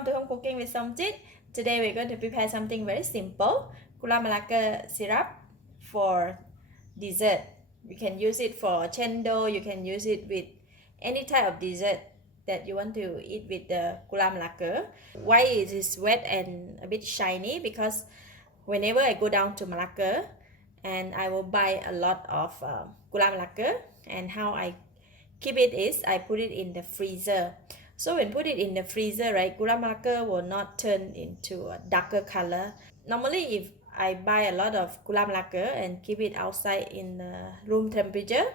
welcome to Home Cooking with Somjit. Today we're going to prepare something very simple, Gula Malaka syrup for dessert. You can use it for cendol, you can use it with any type of dessert that you want to eat with the Gula Malaka. Why it is wet and a bit shiny? Because whenever I go down to Malacca and I will buy a lot of Gula Malaka, and how I keep it is I put it in the freezer. So when put it in the freezer, right, Gula Malaka will not turn into a darker color. Normally, if I buy a lot of Gula Malaka and keep it outside in room temperature,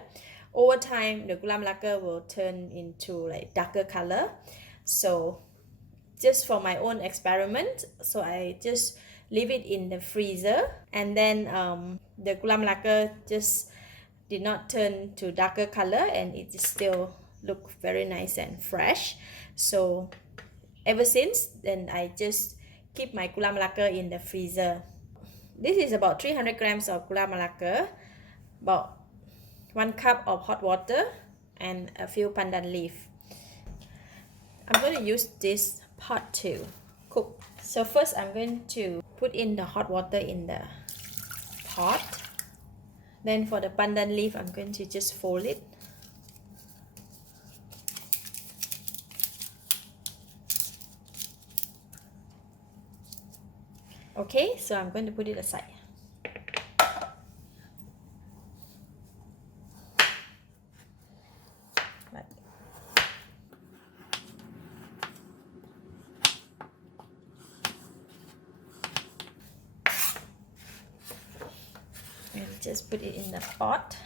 over time the Gula Malaka will turn into like darker color. So just for my own experiment, so I just leave it in the freezer, and then the Gula Malaka just did not turn to darker color and it still look very nice and fresh. So ever since then I just keep my Gula Malaka in the freezer. This is about 300 grams of Gula Malaka, about 1 cup of hot water, and a few pandan leaf. I'm going to use this pot to cook. So first I'm going to put in the hot water in the pot. Then for the pandan leaf, I'm going to just fold it. Okay, so I'm going to put it aside. And just put it in the pot.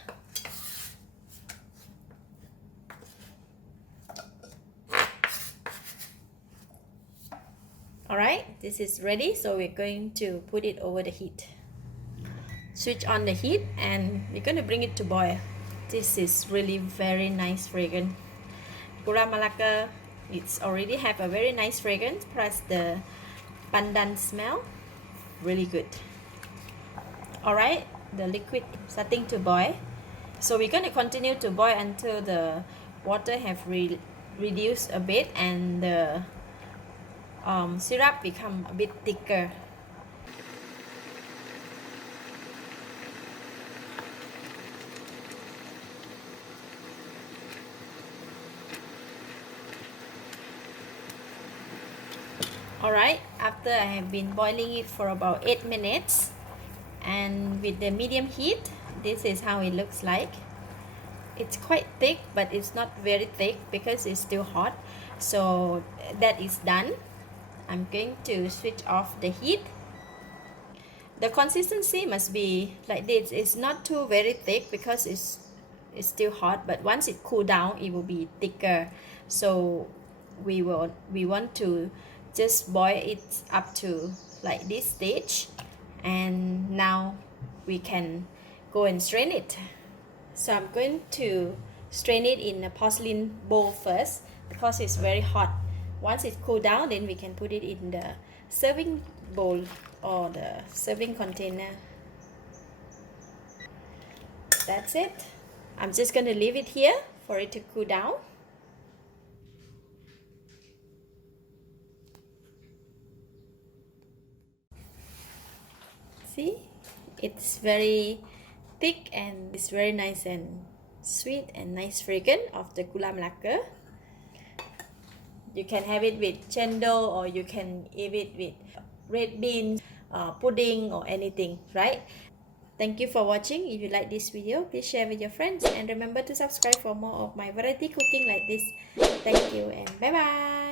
Alright, this is ready, so we're going to put it over the heat. Switch on the heat and we're going to bring it to boil. This is really very nice fragrance. Gula Malaka, it's already have a very nice fragrance, plus the pandan smell, really good. Alright, the liquid starting to boil, so we're going to continue to boil until the water have reduced a bit and the syrup become a bit thicker. Alright, after I have been boiling it for about 8 minutes, and with the medium heat, this is how it looks like. It's quite thick, but it's not very thick because it's still hot. So that is done. I'm going to switch off the heat. The consistency must be like this. It's not too very thick because it's still hot, but once it cool down, it will be thicker. So we want to just boil it up to like this stage, and now we can go and strain it. So I'm going to strain it in a porcelain bowl first because it's very hot. Once it cool down, then we can put it in the serving bowl or the serving container. That's it. I'm just going to leave it here for it to cool down. See, it's very thick and it's very nice and sweet and nice fragrance of the Gula Malaka. You can have it with cendol, or you can eat it with red beans, pudding, or anything, right? Thank you for watching. If you like this video, please share with your friends, and remember to subscribe for more of my variety cooking like this. Thank you and bye bye.